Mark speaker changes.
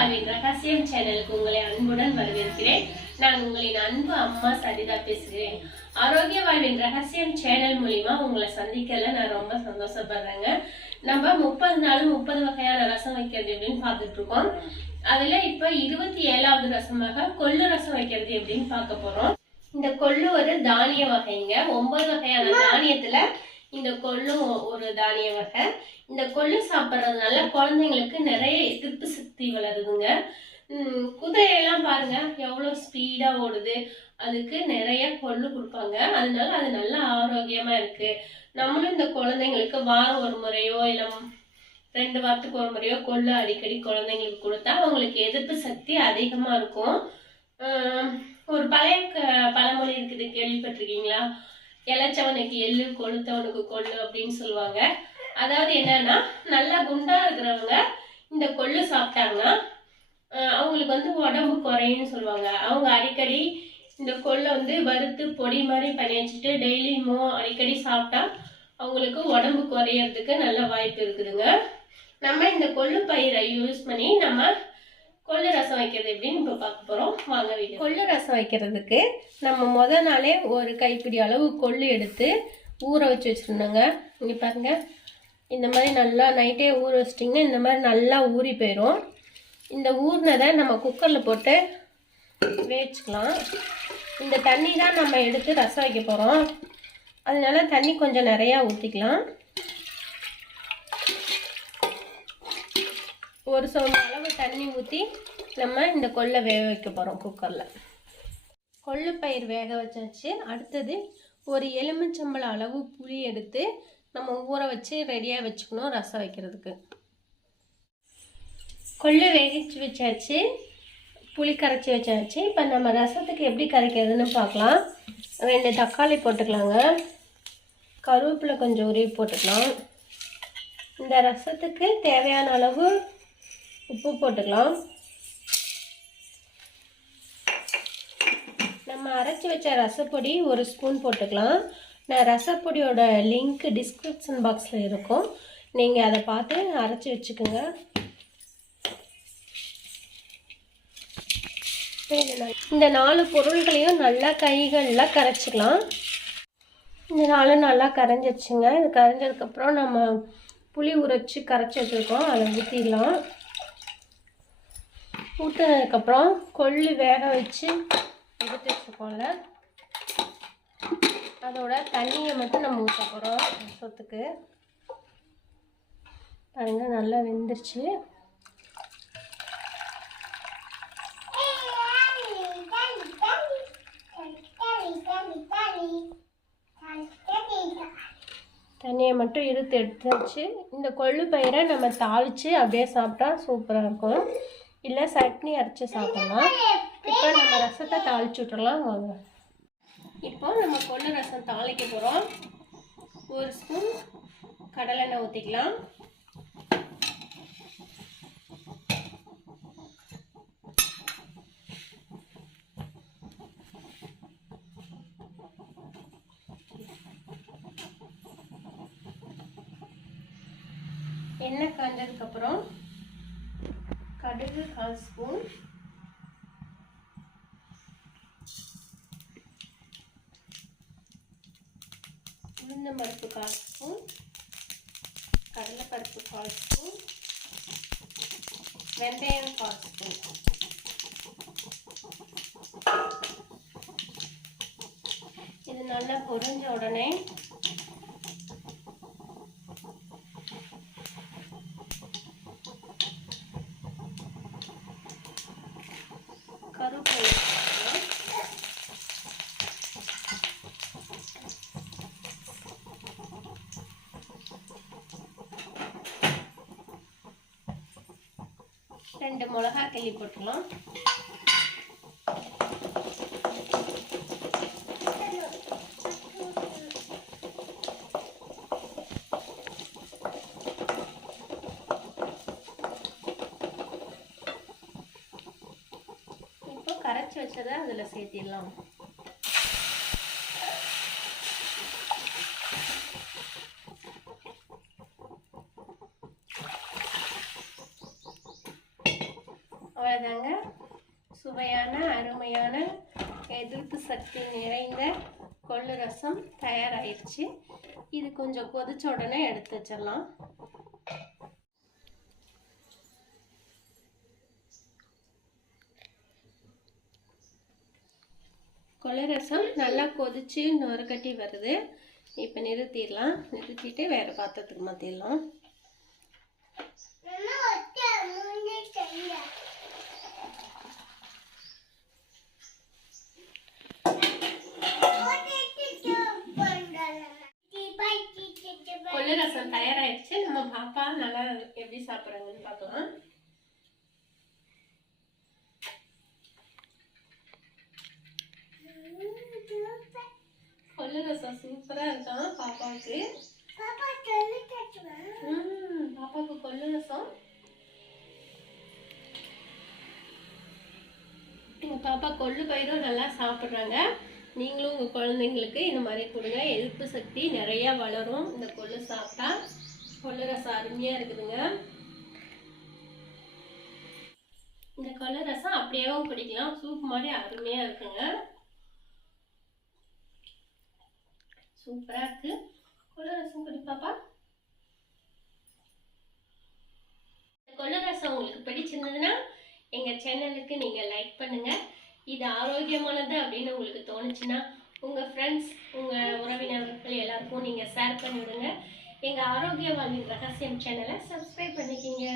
Speaker 1: வாழ்வின் ரகசியம் சேனலுக்கு உங்களை அன்புடன் வரவேற்கிறேன். நான் உங்களின் அன்பு அம்மா சரிதா பேசுகிறேன். ஆரோக்கிய வாழ்வின் ரகசியம் சேனல் மூலிமா உங்களை சந்திக்கல நான் ரொம்ப சந்தோஷப்படுறேங்க. நம்ம முப்பது நாள் முப்பது வகையான ரசம் வைக்கிறது எப்படின்னு பார்த்துட்டு இருக்கோம். அதுல இப்ப இருபத்தி ஏழாவது ரசமாக கொள்ளு ரசம் வைக்கிறது எப்படின்னு பார்க்க போறோம். இந்த கொள்ளு ஒரு தானிய வகைங்க. ஒன்பது வகையான தானியத்துல இந்த கொள்ளும் ஒரு தானிய வகை இந்த கொள்ளு சாப்பிட்றதுனால குழந்தைங்களுக்கு நிறைய எதிர்ப்பு சக்தி வளருதுங்க. குதிரையெல்லாம் பாருங்க எவ்வளோ ஸ்பீடாக ஓடுது. அதுக்கு நிறைய கொள்ளு கொடுப்பாங்க. அதனால அது நல்ல ஆரோக்கியமாக இருக்கு. நம்மளும் இந்த குழந்தைங்களுக்கு வாரம் ஒரு முறையோ இல்லை ரெண்டு வாரத்துக்கு ஒரு முறையோ கொள்ளு அடிக்கடி குழந்தைங்களுக்கு கொடுத்தா அவங்களுக்கு எதிர்ப்பு சக்தி அதிகமாக இருக்கும். ஒரு பழைய க- பழமொழி இருக்குது கேள்விப்பட்டிருக்கீங்களா? இளைச்சவனுக்கு எள்ளு கொளுத்தவனுக்கு கொள்ளு அப்படின்னு சொல்லுவாங்க. அதாவது என்னன்னா நல்லா குண்டா இருக்கிறவங்க இந்த கொள்ளு சாப்பிட்டாங்கன்னா அவங்களுக்கு வந்து உடம்பு குறையும்னு சொல்லுவாங்க. அவங்க அடிக்கடி இந்த கொள்ளை வந்து வறுத்து பொடி மாதிரி பண்ணி வச்சுட்டு டெய்லியுமோ அடிக்கடி சாப்பிட்டா அவங்களுக்கு உடம்பு குறையறதுக்கு நல்ல வாய்ப்பு இருக்குதுங்க. நம்ம இந்த கொள்ளு பயிரை யூஸ் பண்ணி நம்ம கொள்ளு ரசம் வைக்கிறது எப்படின்னு இப்போ பார்க்க போகிறோம் வாங்க வீடியோ கொள்ளு ரசம் வைக்கிறதுக்கு நம்ம முத நாளே ஒரு கைப்பிடி அளவு கொள்ளு எடுத்து ஊற வச்சு வச்சுருந்தோங்க. இங்கே பாருங்க. இந்த மாதிரி நல்லா நைட்டே ஊற வச்சிட்டிங்கன்னா இந்த மாதிரி நல்லா ஊறி போயிடும் இந்த ஊறினதை நம்ம குக்கரில் போட்டு வேவிச்சுக்கலாம். இந்த தண்ணி தான் நம்ம எடுத்து ரசம் வைக்க போகிறோம் அதனால தண்ணி கொஞ்சம் நிறையா ஊற்றிக்கலாம் ஒரு சவுண்ட் அளவு தண்ணி ஊற்றி நம்ம இந்த கொள்ளை வேக வைக்க போகிறோம் குக்கரில் கொள்ளு பயிர் வேக வச்சாச்சு. அடுத்தது ஒரு எலுமிச்சம்பழம் அளவு புளி எடுத்து நம்ம ஊற வச்சு ரெடியாக வச்சுக்கணும் ரசம் வைக்கிறதுக்கு. கொள்ளு வேகிச்சு வச்சாச்சு. புளி கரைச்சி வச்சாச்சு. இப்போ நம்ம ரசத்துக்கு எப்படி கரைக்கிறதுன்னு பார்க்கலாம். ரெண்டு தக்காளி போட்டுக்கலாங்க. கருவேப்பிலை கொஞ்சம் உருவி போட்டுக்கலாம். இந்த ரசத்துக்கு தேவையான அளவு உப்பு போட்டுக்கலாம். நம்ம அரைச்சி வச்ச ரசப்பொடி ஒரு ஸ்பூன் போட்டுக்கலாம். நான் ரசப்பொடியோட லிங்க் டிஸ்கிரிப்ஷன் பாக்ஸில் இருக்கும். நீங்கள் அதை பார்த்து அரைச்சி வச்சுக்கோங்க. இந்த இந்த நாலு பொருள்களையும் நல்லா கைகளில் கரைச்சிக்கலாம். இந்த நாலு நல்லா கரைஞ்சிச்சுங்க இது கரைஞ்சதுக்கப்புறம் நம்ம புளி உரைச்சி கரைச்சி வச்சுருக்கோம். அதை ஊற்றிடலாம் ஊற்றுனதுக்கப்புறம் கொள்ளு வேக வச்சு எடுத்து வச்சுருக்கோம்ல அதோட தண்ணியை மட்டும் நம்ம ஊற்ற போகிறோம் ரசத்துக்கு. பாருங்க நல்லா வெந்துருச்சு. தண்ணியை மட்டும் இழுத்து எடுத்து வச்சு இந்த கொள்ளு பயிரை நம்ம தாளித்து அப்படியே சாப்பிட்டா சூப்பராக இருக்கும். இல்லை சட்னி அரைச்சி சாப்பிடலாம். இப்போ நம்ம ரசத்தை தாளிச்சு விட்டுடலாம் வாங்க. இப்போ நம்ம கொள்ளு ரசம் தாளிக்க போகிறோம் ஒரு ஸ்பூன் கடலெண்ணெய் ஊற்றிக்கலாம் எண்ணெய் காய்ஞ்சதுக்கப்புறம் கடுகு கால் ஸ்பூன் உளுந்த பருப்பு கால் ஸ்பூன் கடலைப்பருப்பு கால் ஸ்பூன் வெந்தயம் கால் ஸ்பூன் இது நல்லா பொரிஞ்ச உடனே கருவேப்பிலை போட்டுக்கலாம். ரெண்டு மிளகா கிள்ளி போட்டுக்கலாம். இப்போ கரைச்சி வச்சதை அதில் சேர்த்திடலாம். சுவையான அருமையான எதிர்ப்பு சக்தி நிறைந்த கொள்ளு ரசம் தயாராகிடுச்சு இது கொஞ்சம் கொதிச்ச உடனே எடுத்து வச்சிடலாம். கொள்ளு ரசம் நல்லா கொதிச்சு நொறுக்கட்டி வருது. இப்போ நிறுத்திடலாம். நிறுத்திட்டு வேறு பாத்திரத்துக்கு மாற்றிடலாம் கொள்ளு ரசம் தயாராகிடுச்சு நம்ம பாப்பா நல்லா எப்படி சாப்பிட்றாங்கன்னு பார்க்கலாம். கொள்ளு ரசம் சூப்பராக இருக்கான் பாப்பாவுக்கு. பாப்பாவுக்கு கொள்ளு ரசம். எங்கள் பாப்பா கொள்ளு பயிரும் நல்லா சாப்பிட்றாங்க. நீங்களும் உங்கள் குழந்தைங்களுக்கு இந்த மாதிரி கொடுங்க. எதிர்ப்பு சக்தி நிறையா வளரும். இந்த கொள்ளு சாப்பிட்டா கொள்ளு ரசம் அருமையாக இருக்குதுங்க. இந்த கொள்ளு ரசம் அப்படியேவும் குடிக்கலாம். சூப் மாதிரி அருமையாக இருக்குங்க. சூப்பராக இருக்கு. கொள்ளு ரசம் குடி இந்த கொள்ளு ரசம் உங்களுக்கு பிடிச்சிருந்ததுன்னா எங்கள் சேனலுக்கு நீங்கள் லைக் பண்ணுங்கள் இது ஆரோக்கியமானது அப்படின்னு உங்களுக்கு தோணுச்சுன்னா உங்கள் ஃப்ரெண்ட்ஸ் உங்கள் உறவினர்கள் எல்லாருக்கும் நீங்கள் ஷேர் பண்ணி விடுங்க. எங்கள் ஆரோக்கிய வாழ்வின் ரகசியம் சேனலை சப்ஸ்கிரைப் பண்ணிக்கிங்க.